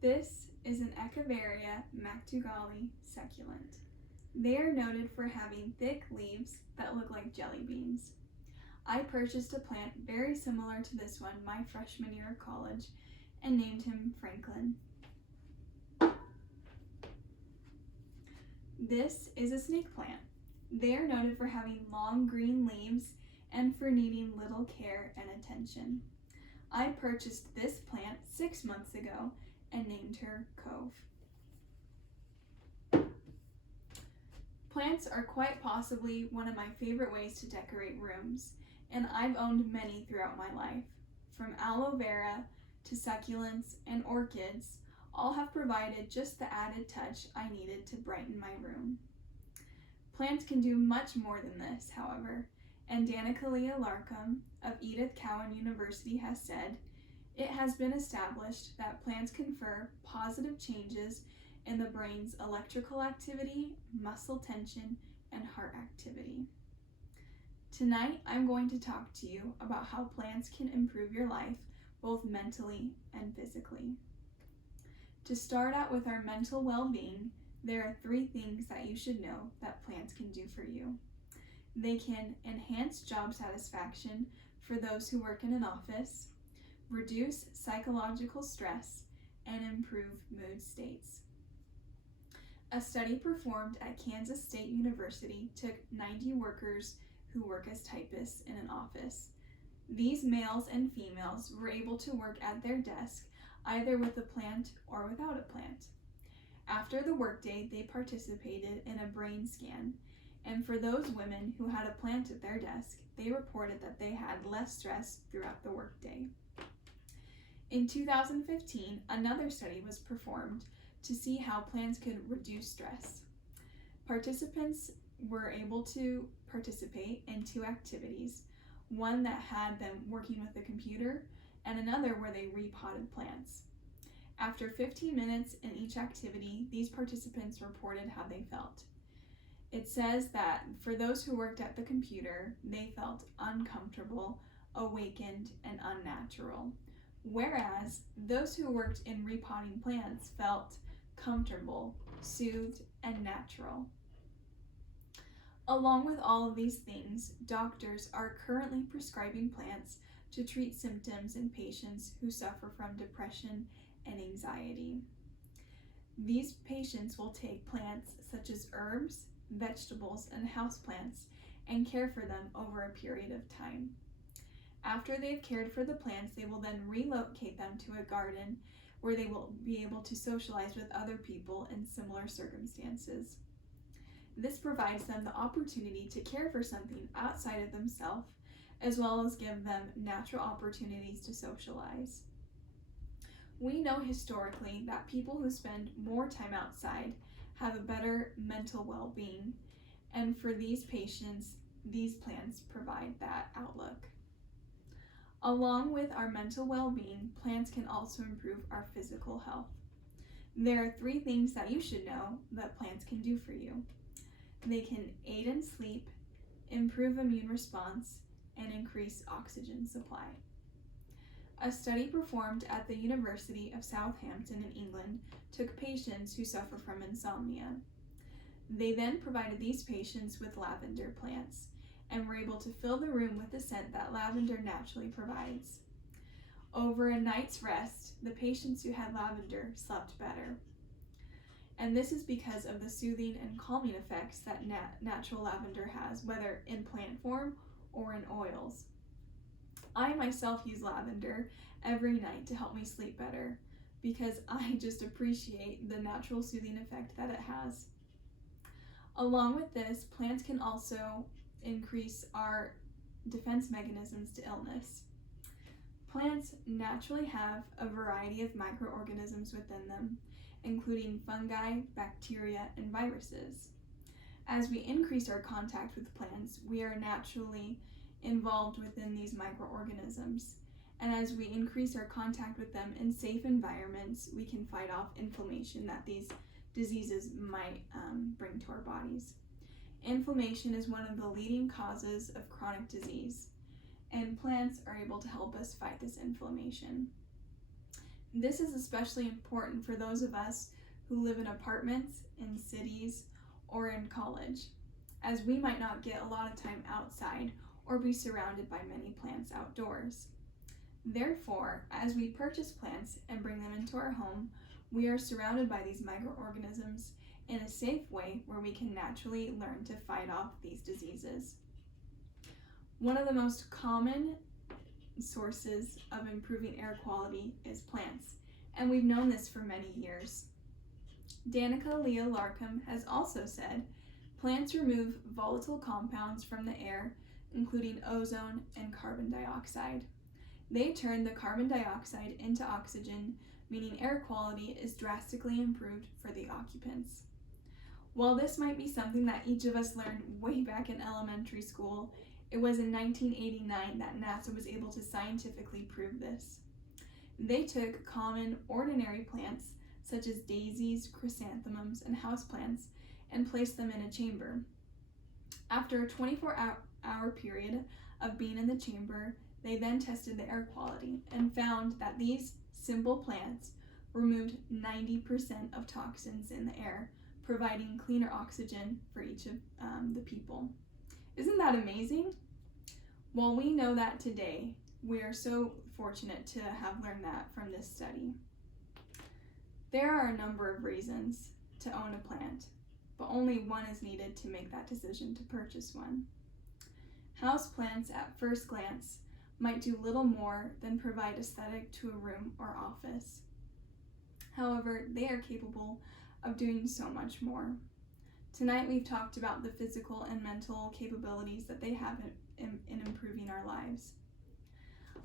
This is an Echeveria mactugali succulent. They are noted for having thick leaves that look like jelly beans. I purchased a plant very similar to this one my freshman year of college and named him Franklin. This is a snake plant. They are noted for having long green leaves and for needing little care and attention. I purchased this plant 6 months ago and named her Cove. Plants are quite possibly one of my favorite ways to decorate rooms, and I've owned many throughout my life. From aloe vera to succulents and orchids, all have provided just the added touch I needed to brighten my room. Plants can do much more than this, however, and Danica Leah Larkham of Edith Cowan University has said, "It has been established that plants confer positive changes in the brain's electrical activity, muscle tension, and heart activity." Tonight, I'm going to talk to you about how plants can improve your life, both mentally and physically. To start out with our mental well-being, there are 3 things that you should know that plants can do for you. They can enhance job satisfaction for those who work in an office, reduce psychological stress, and improve mood states. A study performed at Kansas State University took 90 workers who work as typists in an office. These males and females were able to work at their desk either with a plant or without a plant. After the workday, they participated in a brain scan, and for those women who had a plant at their desk, they reported that they had less stress throughout the workday. In 2015, another study was performed to see how plants could reduce stress. Participants were able to participate in 2 activities, one that had them working with a computer and another where they repotted plants. After 15 minutes in each activity, these participants reported how they felt. It says that for those who worked at the computer, they felt uncomfortable, awakened, and unnatural, whereas those who worked in repotting plants felt comfortable, soothed, and natural. Along with all of these things, doctors are currently prescribing plants to treat symptoms in patients who suffer from depression and anxiety. These patients will take plants such as herbs, vegetables, and houseplants and care for them over a period of time. After they've cared for the plants, they will then relocate them to a garden where they will be able to socialize with other people in similar circumstances. This provides them the opportunity to care for something outside of themselves, as well as give them natural opportunities to socialize. We know historically that people who spend more time outside have a better mental well-being, and for these patients, these plants provide that outlook. Along with our mental well-being, plants can also improve our physical health. There are 3 things that you should know that plants can do for you. They can aid in sleep, improve immune response, and increase oxygen supply. A study performed at the University of Southampton in England took patients who suffer from insomnia. They then provided these patients with lavender plants and were able to fill the room with the scent that lavender naturally provides. Over a night's rest, the patients who had lavender slept better. And this is because of the soothing and calming effects that natural lavender has, whether in plant form or in oils. I myself use lavender every night to help me sleep better because I just appreciate the natural soothing effect that it has. Along with this, plants can also increase our defense mechanisms to illness. Plants naturally have a variety of microorganisms within them, including fungi, bacteria, and viruses. As we increase our contact with plants, we are naturally involved within these microorganisms. And as we increase our contact with them in safe environments, we can fight off inflammation that these diseases might bring to our bodies. Inflammation is one of the leading causes of chronic disease, and plants are able to help us fight this inflammation. This is especially important for those of us who live in apartments, in cities, or in college, as we might not get a lot of time outside or be surrounded by many plants outdoors. Therefore, as we purchase plants and bring them into our home, we are surrounded by these microorganisms in a safe way where we can naturally learn to fight off these diseases. One of the most common sources of improving air quality is plants, and we've known this for many years. Danica Leah Larkham has also said, plants remove volatile compounds from the air, including ozone and carbon dioxide. They turn the carbon dioxide into oxygen, meaning air quality is drastically improved for the occupants. While this might be something that each of us learned way back in elementary school, it was in 1989 that NASA was able to scientifically prove this. They took common, ordinary plants, such as daisies, chrysanthemums, and houseplants, and placed them in a chamber. After a 24-hour period of being in the chamber, they then tested the air quality and found that these simple plants removed 90% of toxins in the air, providing cleaner oxygen for each of the people. Isn't that amazing? Well, we know that today. We are so fortunate to have learned that from this study. There are a number of reasons to own a plant, but only one is needed to make that decision to purchase one. Houseplants, at first glance, might do little more than provide aesthetic to a room or office. However, they are capable of doing so much more. Tonight we've talked about the physical and mental capabilities that they have in improving our lives.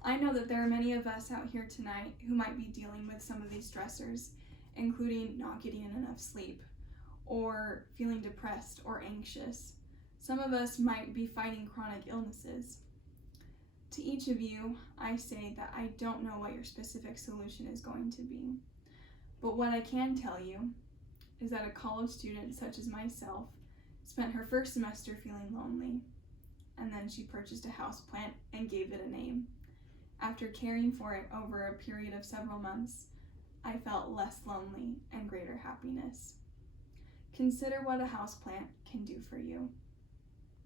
I know that there are many of us out here tonight who might be dealing with some of these stressors, including not getting enough sleep, or feeling depressed or anxious. Some of us might be fighting chronic illnesses. To each of you, I say that I don't know what your specific solution is going to be. But what I can tell you is that a college student such as myself spent her first semester feeling lonely, and then she purchased a houseplant and gave it a name. After caring for it over a period of several months, I felt less lonely and greater happiness. Consider what a houseplant can do for you.